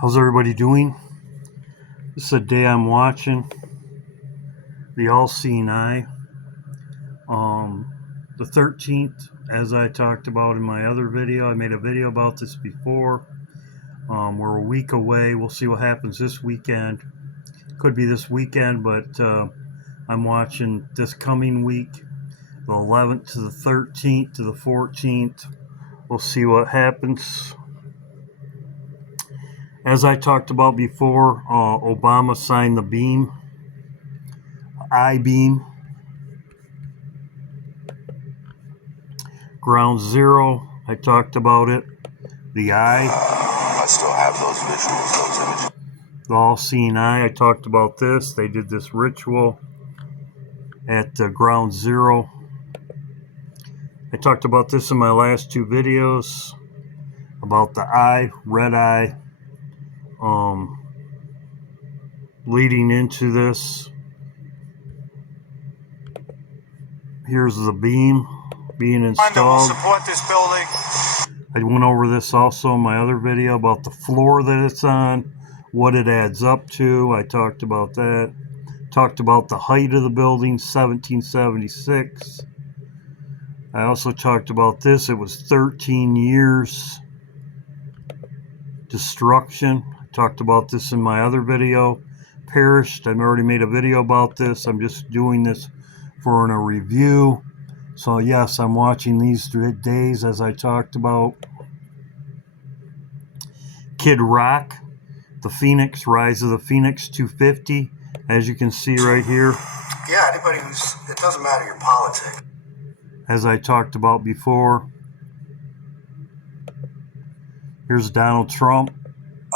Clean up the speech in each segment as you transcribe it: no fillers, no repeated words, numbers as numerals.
How's everybody doing? This is a day I'm watching the All-Seeing Eye. The 13th, as I talked about in my other video, I made a video about this before. We're a week away. We'll see what happens this weekend. Could be this weekend, but I'm watching this coming week, the 11th to the 13th to the 14th. We'll see what happens. As I talked about before, Obama signed the beam, I-beam. Ground Zero, I talked about it. The Eye. I still have those visuals, those images. The All-Seeing Eye, I talked about this. They did this ritual at Ground Zero. I talked about this in my last two videos, about the eye, red eye, leading into this. Here's the beam being installed. Support this building. I went over this also in my other video about the floor that it's on, what it adds up to. I talked about that. Talked about the height of the building, 1776. I also talked about this. It was 13 years destruction. I talked about this in my other video. Perished. I've already made a video about this. I'm just doing this for a review. So yes, I'm watching these days as I talked about. Kid Rock, the Phoenix, Rise of the Phoenix 250, as you can see right here. Yeah, anybody it doesn't matter your politics. As I talked about before. Here's Donald Trump.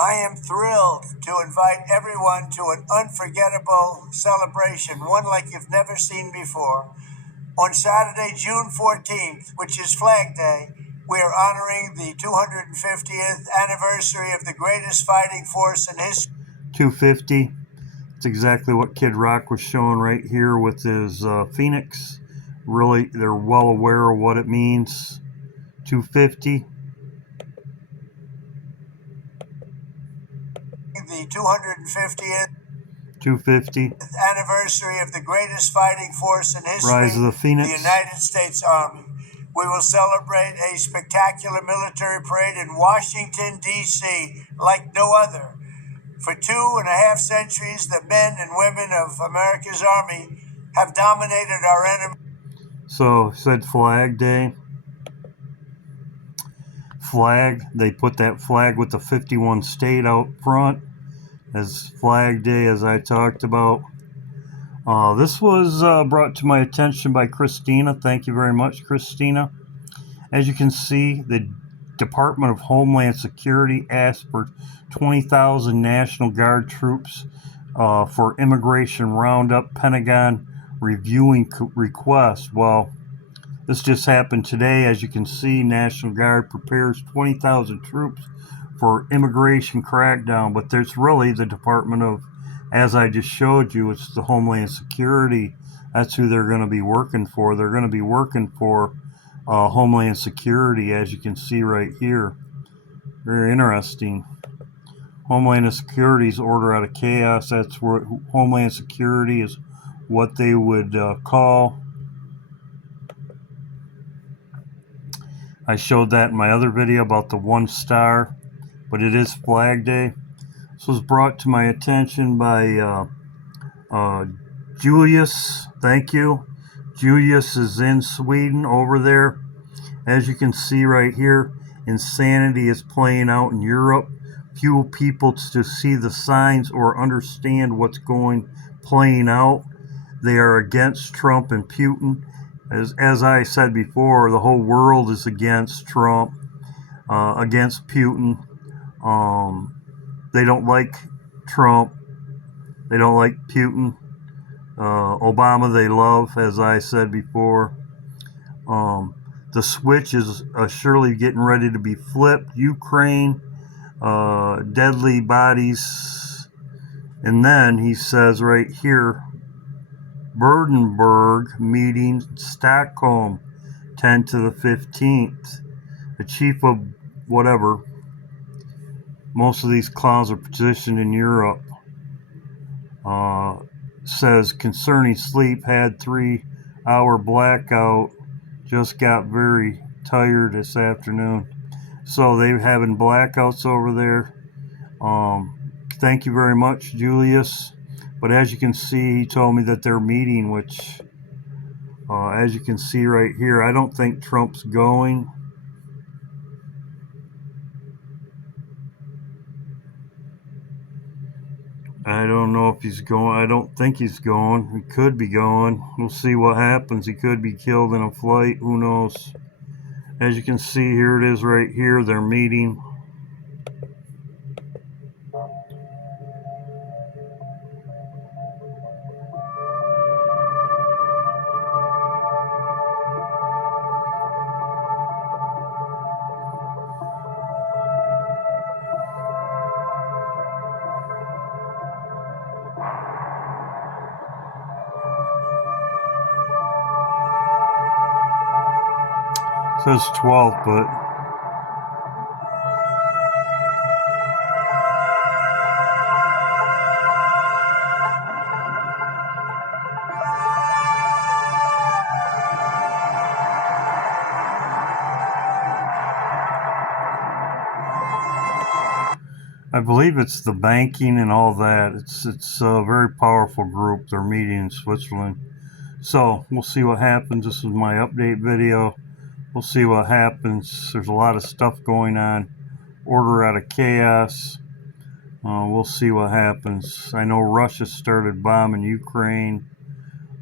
I am thrilled to invite everyone to an unforgettable celebration, one like you've never seen before. On Saturday, June 14th, which is Flag Day, we are honoring the 250th anniversary of the greatest fighting force in history. 250. It's exactly what Kid Rock was showing right here with his Phoenix. Really, they're well aware of what it means. 250. The 250th 250. anniversary of the greatest fighting force in history, Rise of the Phoenix. The United States Army. We will celebrate a spectacular military parade in Washington, D.C. like no other. For 2.5 centuries, the men and women of America's Army have dominated our enemy. So, said Flag Day. Flag, they put that flag with the 51 state out front as Flag Day, as I talked about. This was brought to my attention by Christina. Thank you very much, Christina. As you can see, the Department of Homeland Security asked for 20,000 National Guard troops for immigration roundup. Pentagon reviewing request. Well, this just happened today. As you can see, National Guard prepares 20,000 troops for immigration crackdown, but there's really the Department of, as I just showed you, it's the Homeland Security. That's who they're going to be working for. They're going to be working for Homeland Security, as you can see right here. Very interesting. Homeland Security's order out of chaos. That's where Homeland Security is what they would call. I showed that in my other video about the 1 star, but it is Flag Day. This was brought to my attention by Julius. Thank you. Julius is in Sweden over there. As you can see right here, insanity is playing out in Europe. Few people to see the signs or understand what's playing out. They are against Trump and Putin. As I said before, the whole world is against Trump, against Putin. They don't like Trump. They don't like Putin. Obama they love, as I said before. The switch is surely getting ready to be flipped. Ukraine, deadly bodies. And then he says right here, Brandenburg meeting, Stockholm, 10 to the 15th. The chief of whatever, most of these clouds are positioned in Europe. Says concerning sleep, had 3-hour blackout, just got very tired this afternoon. So they're having blackouts over there. Thank you very much, Julius. But as you can see, he told me that they're meeting, which, as you can see right here, I don't think Trump's going. I don't know if he's going. I don't think he's going. He could be going. We'll see what happens. He could be killed in a flight. Who knows? As you can see, here it is right here. They're meeting. Says 12th, but I believe it's the banking and all that. It's a very powerful group. They're meeting in Switzerland. So we'll see what happens. This is my update video. We'll see what happens. There's a lot of stuff going on. Order out of chaos. We'll see what happens. I know Russia started bombing Ukraine.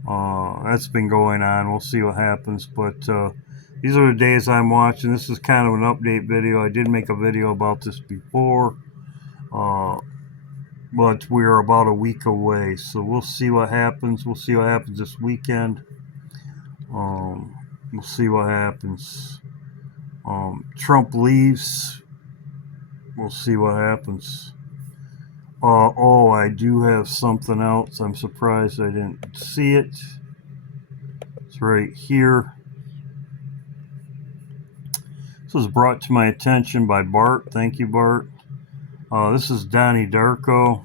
That's been going on. We'll see what happens. But these are the days I'm watching. This is kind of an update video. I did make a video about this before. But we're about a week away. So we'll see what happens. We'll see what happens this weekend. We'll see what happens. Trump leaves. We'll see what happens. Oh, I do have something else. I'm surprised I didn't see it. It's right here. This was brought to my attention by Bart. Thank you, Bart. This is Donnie Darko.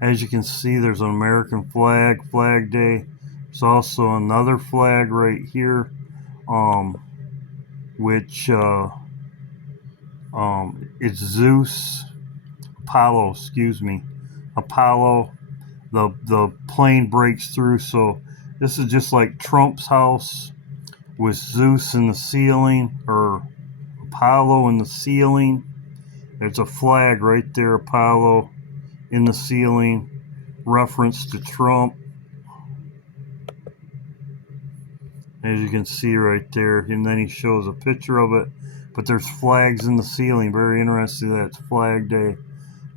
As you can see, there's an American flag, Flag Day. There's also another flag right here, which it's Zeus, Apollo, excuse me, Apollo. The plane breaks through, so this is just like Trump's house with Zeus in the ceiling, or Apollo in the ceiling. There's a flag right there, Apollo in the ceiling, reference to Trump. As you can see right there, and then he shows a picture of it, but there's flags in the ceiling. Very interesting that it's Flag Day,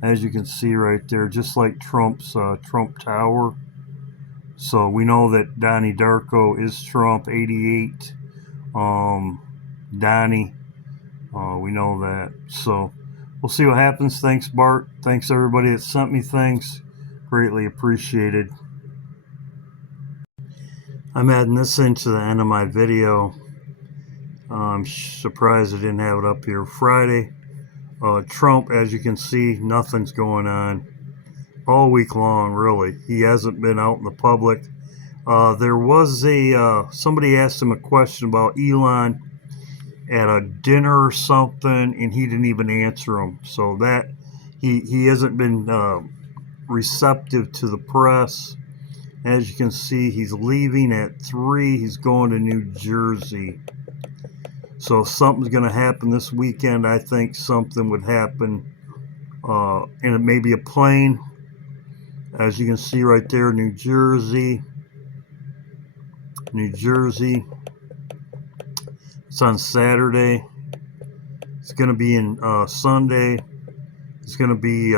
as you can see right there, just like Trump's Trump Tower. So we know that Donnie Darko is Trump, 88. Donnie, we know that. So we'll see what happens. Thanks, Bart. Thanks, everybody that sent me things. Greatly appreciated. I'm adding this into the end of my video. I'm surprised I didn't have it up here. Friday, Trump, as you can see, nothing's going on all week long, really. He hasn't been out in the public. There was somebody asked him a question about Elon at a dinner or something, and he didn't even answer him. So that he hasn't been receptive to the press. As you can see, he's leaving at 3. He's going to New Jersey. So if something's going to happen this weekend, I think something would happen. And it may be a plane. As you can see right there, New Jersey. New Jersey. It's on Saturday. It's going to be in Sunday. It's going to be...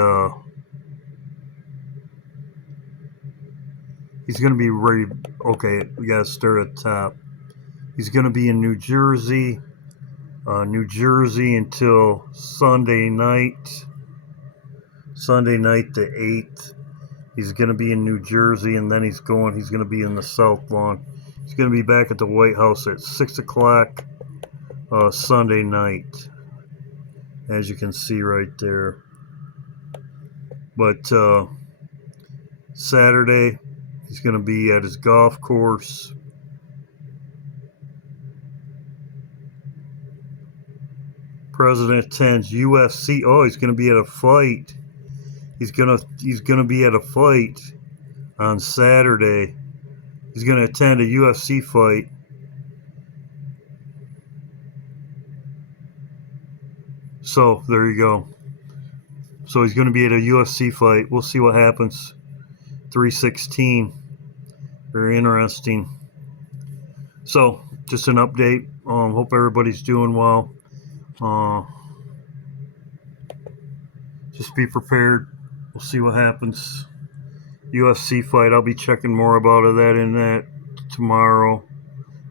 he's going to be ready. Okay, we got to start at the top. He's going to be in New Jersey. New Jersey until Sunday night. Sunday night the 8th. He's going to be in New Jersey, and then he's going to be in the South Lawn. He's going to be back at the White House at 6 o'clock Sunday night. as you can see right there. But Saturday, he's going to be at his golf course. President attends UFC. Oh, he's going to be at a fight. He's gonna be at a fight on Saturday. He's going to attend a UFC fight. So there you go. So he's going to be at a UFC fight. We'll see what happens. 316. Very interesting. So just an update. Hope everybody's doing well. Just be prepared. We'll see what happens. UFC fight. I'll be checking more about that in that tomorrow.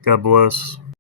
God bless.